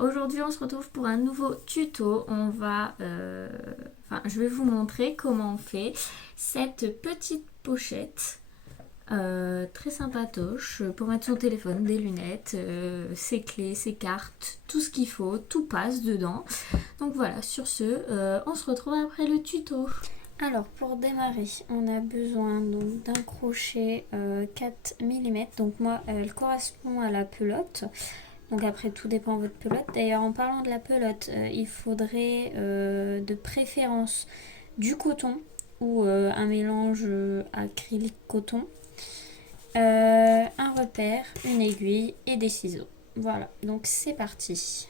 Aujourd'hui on se retrouve pour un nouveau tuto. Je vais vous montrer comment on fait cette petite pochette très sympatoche pour mettre son téléphone, des lunettes, ses clés, ses cartes, tout ce qu'il faut, tout passe dedans. Donc voilà, sur ce, on se retrouve après le tuto. Alors pour démarrer, on a besoin donc d'un crochet 4 mm. Donc moi, elle correspond à la pelote. Donc après, tout dépend de votre pelote. D'ailleurs, en parlant de la pelote, il faudrait de préférence du coton ou un mélange acrylique-coton, un repère, une aiguille et des ciseaux. Voilà, donc c'est parti.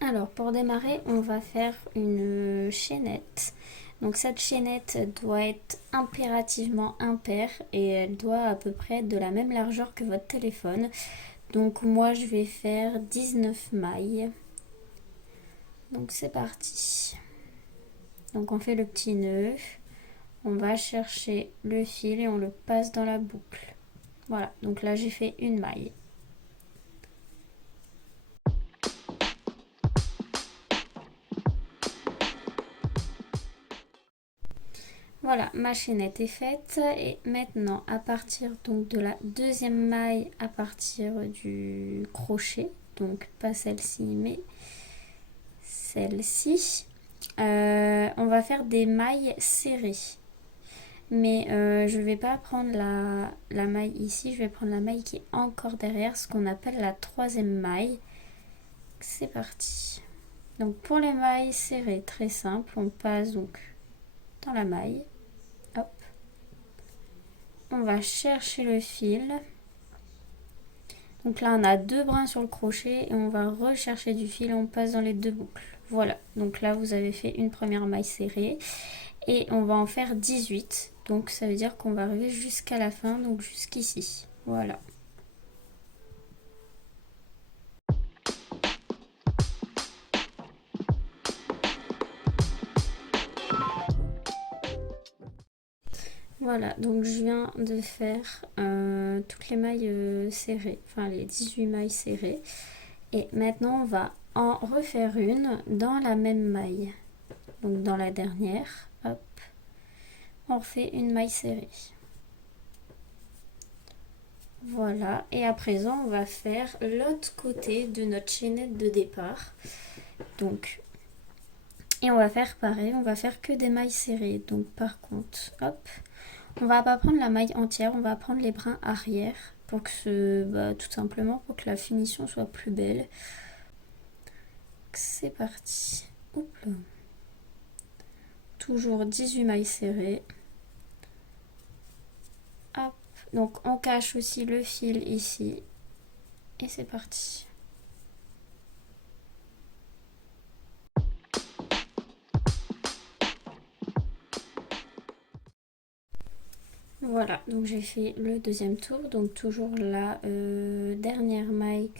Alors pour démarrer, on va faire une chaînette. Donc cette chaînette doit être impérativement impaire et elle doit à peu près être de la même largeur que votre téléphone. Donc moi je vais faire 19 mailles. Donc c'est parti. Donc on fait le petit nœud, on va chercher le fil et on le passe dans la boucle. Voilà, donc là j'ai fait une maille. Voilà, ma chaînette est faite et maintenant à partir donc de la deuxième maille à partir du crochet, donc pas celle-ci mais celle-ci, on va faire des mailles serrées. Mais je vais pas prendre la maille ici, je vais prendre la maille qui est encore derrière, ce qu'on appelle la troisième maille. C'est parti. Donc pour les mailles serrées, très simple, on passe donc dans la maille. Hop. On va chercher le fil. Donc là on a deux brins sur le crochet et on va rechercher du fil et on passe dans les deux boucles. Voilà, donc là vous avez fait une première maille serrée et on va en faire 18. Donc ça veut dire qu'on va arriver jusqu'à la fin, donc jusqu'ici. Voilà. Voilà, donc je viens de faire toutes les mailles serrées, enfin les 18 mailles serrées. Et maintenant on va en refaire une dans la même maille. Donc dans la dernière, hop, on refait une maille serrée. Voilà, et à présent on va faire l'autre côté de notre chaînette de départ. Donc, et on va faire pareil, on va faire que des mailles serrées. Donc par contre, hop, on va pas prendre la maille entière, on va prendre les brins arrière pour que tout simplement pour que la finition soit plus belle. C'est parti. Oups là. Toujours 18 mailles serrées. Hop. Donc on cache aussi le fil ici. Et c'est parti. Voilà, donc j'ai fait le deuxième tour, donc toujours la dernière maille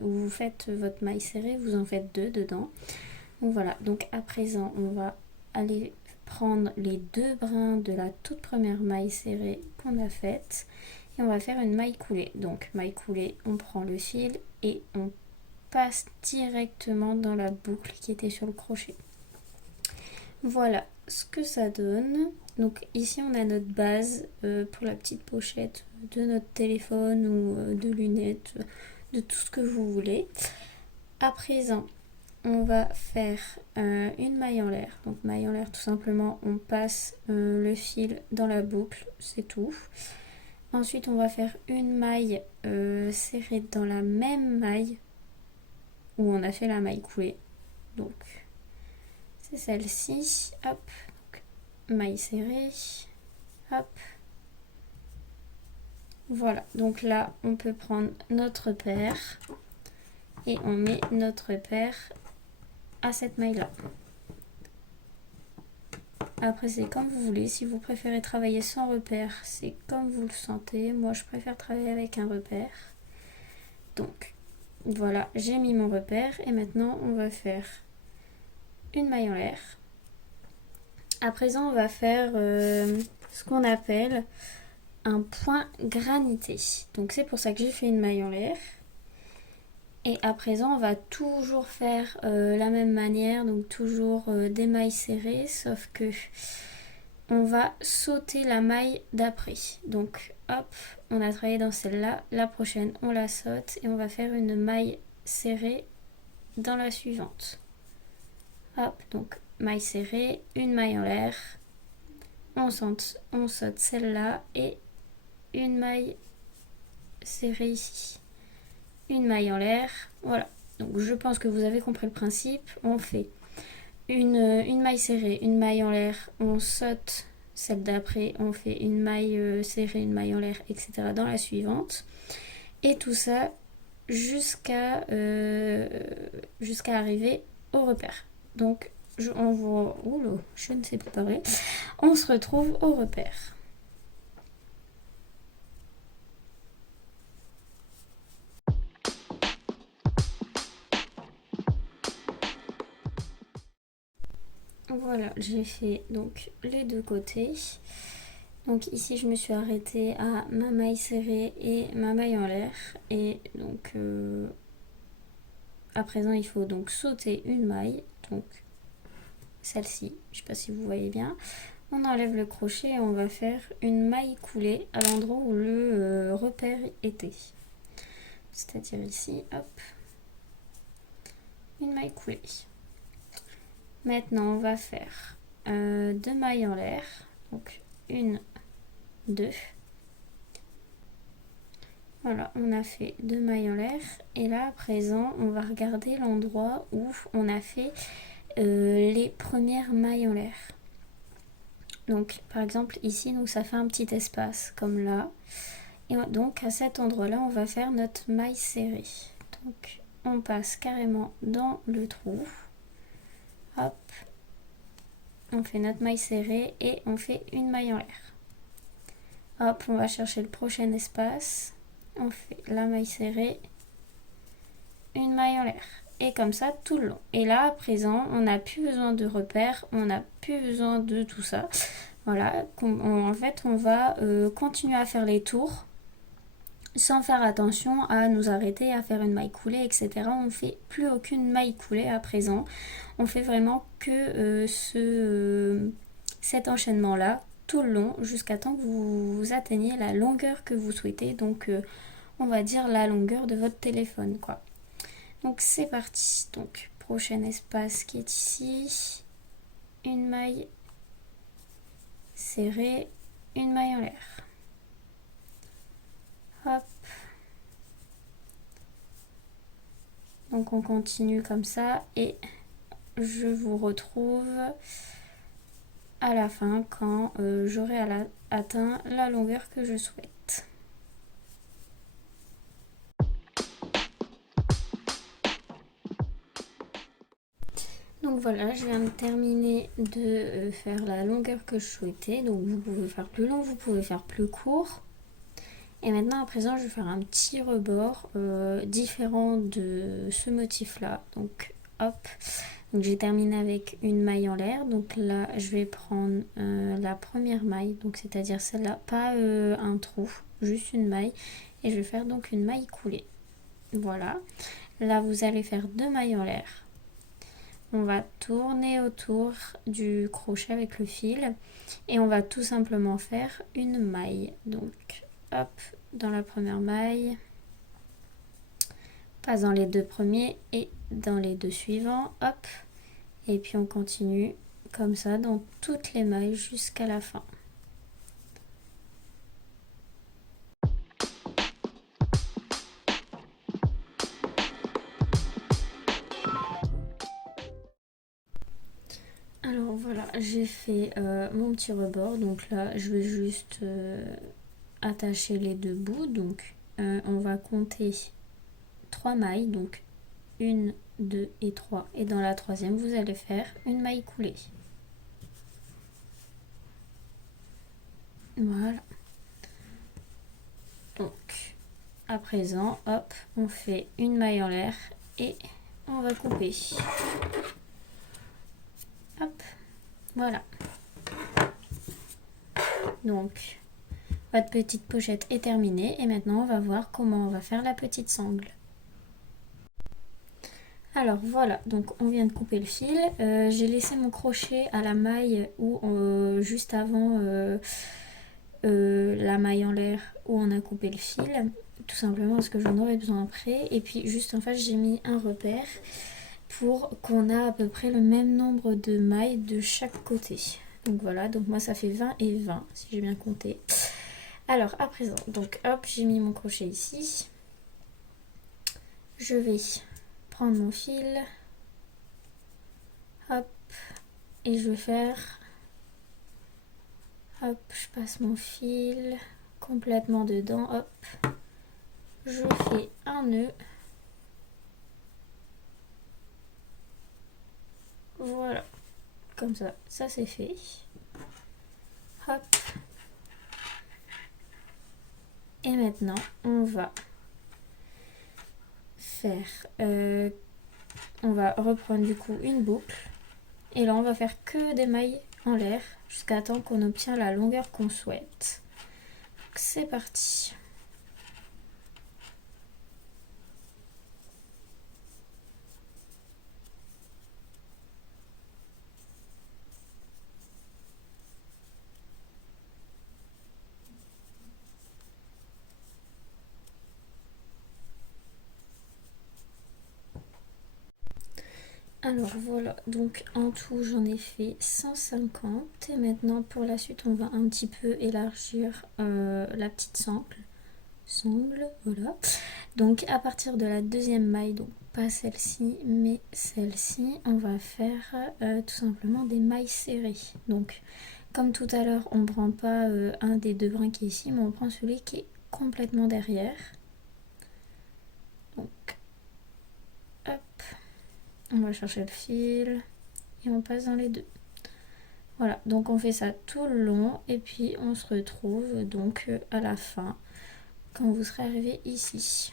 où vous faites votre maille serrée, vous en faites deux dedans. Donc voilà, donc à présent on va aller prendre les deux brins de la toute première maille serrée qu'on a faite et on va faire une maille coulée. Donc maille coulée, on prend le fil et on passe directement dans la boucle qui était sur le crochet. Voilà ce que ça donne. Donc ici on a notre base pour la petite pochette de notre téléphone ou de lunettes, de tout ce que vous voulez. À présent, on va faire une maille en l'air. Donc maille en l'air, tout simplement, on passe le fil dans la boucle, c'est tout. Ensuite, on va faire une maille serrée dans la même maille où on a fait la maille coulée. Donc c'est celle-ci. Hop, donc, maille serrée. Hop. Voilà, donc là, on peut prendre notre repère et on met notre repère à cette maille-là. Après, c'est comme vous voulez. Si vous préférez travailler sans repère, c'est comme vous le sentez. Moi, je préfère travailler avec un repère. Donc, voilà, j'ai mis mon repère. Et maintenant, on va faire une maille en l'air. À présent, on va faire ce qu'on appelle un point granité. Donc, c'est pour ça que j'ai fait une maille en l'air. Et à présent, on va toujours faire la même manière, donc toujours des mailles serrées, sauf que on va sauter la maille d'après. Donc hop, on a travaillé dans celle-là, la prochaine on la saute et on va faire une maille serrée dans la suivante. Hop, donc maille serrée, une maille en l'air, on saute celle-là et une maille serrée ici. Une maille en l'air, voilà. Donc je pense que vous avez compris le principe. On fait une maille serrée, une maille en l'air, on saute celle d'après, on fait une maille serrée, une maille en l'air, etc. dans la suivante. Et tout ça jusqu'à arriver au repère. Donc je ne sais plus parler. On se retrouve au repère. Voilà, j'ai fait donc les deux côtés. Donc ici je me suis arrêtée à ma maille serrée et ma maille en l'air. Et donc à présent il faut donc sauter une maille. Donc celle-ci, je ne sais pas si vous voyez bien. On enlève le crochet et on va faire une maille coulée à l'endroit où le repère était. C'est-à-dire ici, hop, une maille coulée. Maintenant, on va faire 2 mailles en l'air. Donc, 1, 2. Voilà, on a fait 2 mailles en l'air. Et là, à présent, on va regarder l'endroit où on a fait les premières mailles en l'air. Donc, par exemple, ici, donc, ça fait un petit espace, comme là. Et donc, à cet endroit-là, on va faire notre maille serrée. Donc, on passe carrément dans le trou. Hop, on fait notre maille serrée et on fait une maille en l'air. Hop, on va chercher le prochain espace. On fait la maille serrée, une maille en l'air. Et comme ça tout le long. Et là, à présent, on n'a plus besoin de repères, on n'a plus besoin de tout ça. Voilà, en fait, on va continuer à faire les tours sans faire attention à nous arrêter, à faire une maille coulée, etc. On ne fait plus aucune maille coulée à présent. On fait vraiment que cet enchaînement-là tout le long jusqu'à temps que vous atteigniez la longueur que vous souhaitez. Donc, on va dire la longueur de votre téléphone, quoi. Donc, c'est parti. Donc, prochain espace qui est ici. Une maille serrée, une maille en l'air. Hop. Donc on continue comme ça et je vous retrouve à la fin quand j'aurai atteint la longueur que je souhaite. Donc voilà, je viens de terminer de faire la longueur que je souhaitais. Donc vous pouvez faire plus long, vous pouvez faire plus court. Et maintenant, à présent, je vais faire un petit rebord différent de ce motif-là. Donc, hop. Donc, j'ai terminé avec une maille en l'air. Donc là, je vais prendre la première maille. Donc, c'est-à-dire celle-là, pas un trou, juste une maille. Et je vais faire donc une maille coulée. Voilà. Là, vous allez faire 2 mailles en l'air. On va tourner autour du crochet avec le fil. Et on va tout simplement faire une maille. Donc, hop, dans la première maille, passe dans les 2 premiers et dans les 2 suivants, hop, et puis on continue comme ça dans toutes les mailles jusqu'à la fin. Alors voilà, j'ai fait mon petit rebord, donc là je vais juste attacher les 2 bouts. Donc on va compter 3 mailles, donc 1, 2 et 3, et dans la troisième vous allez faire une maille coulée. Voilà. Donc à présent, hop, on fait une maille en l'air et on va couper. Hop, voilà. Donc votre petite pochette est terminée et maintenant on va voir comment on va faire la petite sangle. Alors voilà, donc on vient de couper le fil. J'ai laissé mon crochet à la maille où juste avant la maille en l'air où on a coupé le fil. Tout simplement parce que j'en aurais besoin après. Et puis juste en face j'ai mis un repère pour qu'on a à peu près le même nombre de mailles de chaque côté. Donc voilà, donc moi ça fait 20 et 20 si j'ai bien compté. Alors à présent, donc hop, j'ai mis mon crochet ici. Je vais prendre mon fil, hop, et je vais faire, hop, je passe mon fil complètement dedans, hop, je fais un nœud, voilà, comme ça, ça c'est fait, hop, et maintenant on va faire, on va reprendre du coup une boucle, et là on va faire que des mailles en l'air jusqu'à temps qu'on obtient la longueur qu'on souhaite. Donc c'est parti. Alors voilà, donc en tout j'en ai fait 150 et maintenant pour la suite on va un petit peu élargir la petite sangle, voilà. Donc à partir de la deuxième maille, donc pas celle-ci mais celle-ci, on va faire tout simplement des mailles serrées. Donc comme tout à l'heure on ne prend pas un des deux brins qui est ici mais on prend celui qui est complètement derrière. Donc hop. On va chercher le fil et on passe dans les deux. Voilà, donc on fait ça tout le long et puis on se retrouve donc à la fin quand vous serez arrivé ici.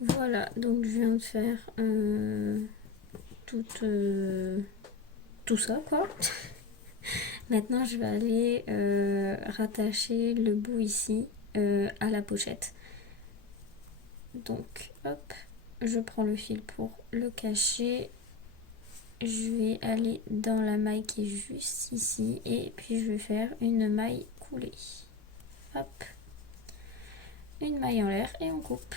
Voilà, donc je viens de faire tout ça quoi. Maintenant je vais aller rattacher le bout ici à la pochette. Donc hop, je prends le fil pour le cacher. Je vais aller dans la maille qui est juste ici et puis je vais faire une maille coulée. Hop, une maille en l'air et on coupe.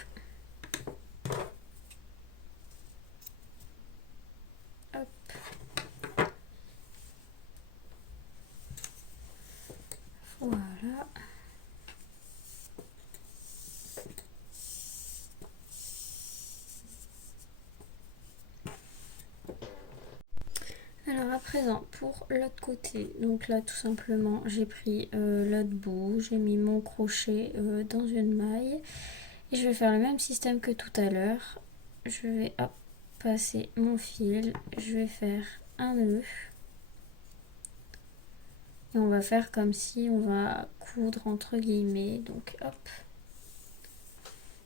Hop. Voilà. Alors à présent pour l'autre côté, donc là tout simplement j'ai pris l'autre bout, j'ai mis mon crochet dans une maille et je vais faire le même système que tout à l'heure. Je vais hop, passer mon fil, je vais faire un nœud et on va faire comme si on va coudre entre guillemets, donc hop,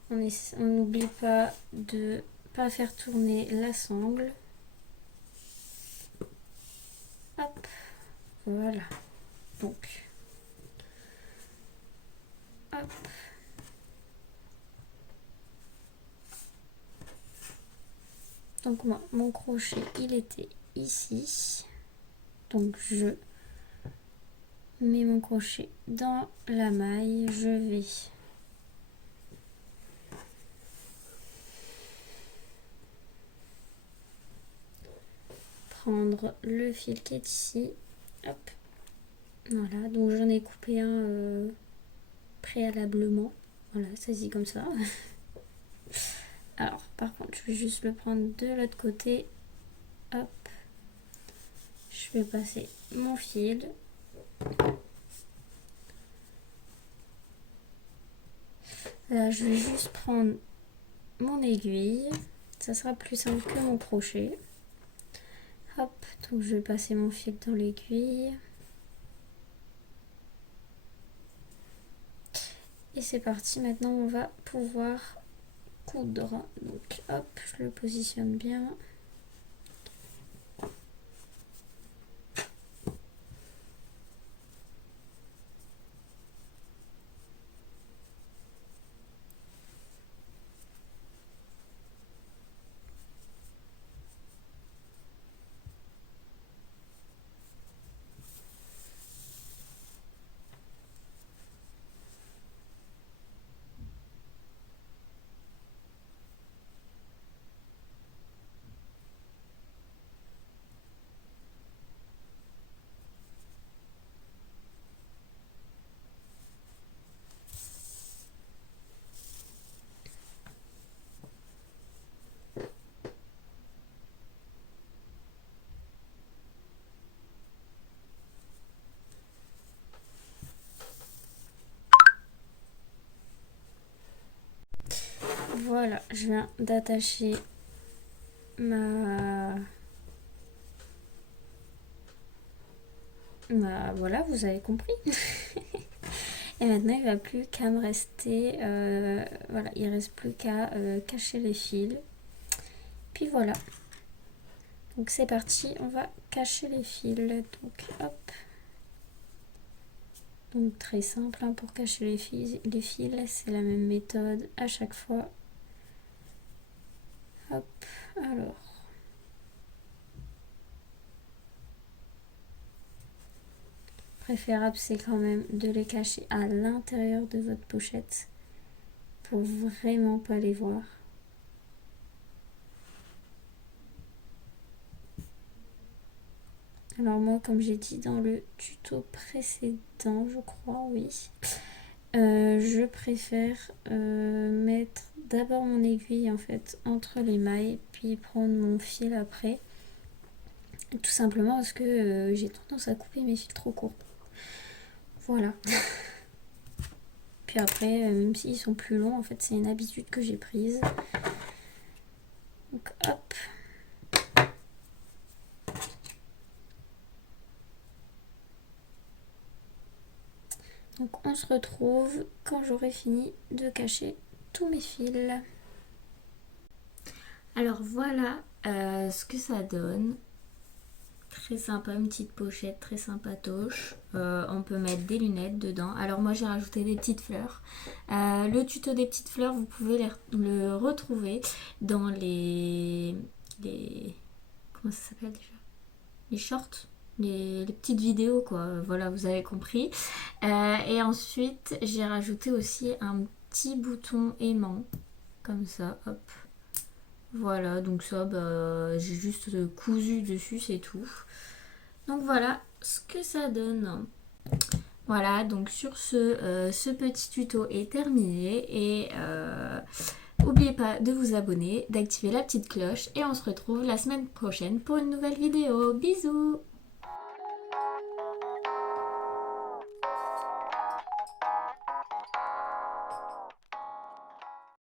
on n'oublie pas de pas faire tourner la sangle. Hop, voilà. Donc, hop. Donc moi, mon crochet, il était ici. Donc je mets mon crochet dans la maille. Je vais prendre le fil qui est ici. Hop. Voilà, donc j'en ai coupé un préalablement. Voilà, ça se dit comme ça. Alors, par contre, je vais juste le prendre de l'autre côté. Hop. Je vais passer mon fil. Là, je vais juste prendre mon aiguille. Ça sera plus simple que mon crochet. Hop, donc je vais passer mon fil dans l'aiguille. Et c'est parti, maintenant on va pouvoir coudre. Donc hop, je le positionne bien. Voilà, je viens d'attacher voilà, vous avez compris. Et maintenant, il ne va plus qu'à me rester... voilà, il ne reste plus qu'à cacher les fils. Puis voilà. Donc c'est parti, on va cacher les fils. Donc hop. Donc très simple hein, pour cacher les fils, c'est la même méthode à chaque fois. Hop, alors. Préférable c'est quand même de les cacher à l'intérieur de votre pochette pour vraiment pas les voir. Alors moi, comme j'ai dit dans le tuto précédent, je crois, oui, je préfère mettre d'abord mon aiguille en fait entre les mailles, puis prendre mon fil après. Tout simplement parce que j'ai tendance à couper mes fils trop courts. Voilà. Puis après, même s'ils sont plus longs, en fait, c'est une habitude que j'ai prise. Donc hop. Donc on se retrouve quand j'aurai fini de cacher tous mes fils. Alors voilà ce que ça donne. Très sympa, une petite pochette très sympatoche. On peut mettre des lunettes dedans. Alors moi j'ai rajouté des petites fleurs. Le tuto des petites fleurs, vous pouvez le retrouver dans les comment ça s'appelle déjà, les shorts, les petites vidéos quoi. Voilà, vous avez compris. Et ensuite j'ai rajouté aussi un petit bouton aimant comme ça, hop. Voilà, donc ça, j'ai juste cousu dessus, c'est tout. Donc voilà ce que ça donne. Voilà, donc sur ce petit tuto est terminé. Et n'oubliez pas de vous abonner, d'activer la petite cloche. Et on se retrouve la semaine prochaine pour une nouvelle vidéo. Bisous!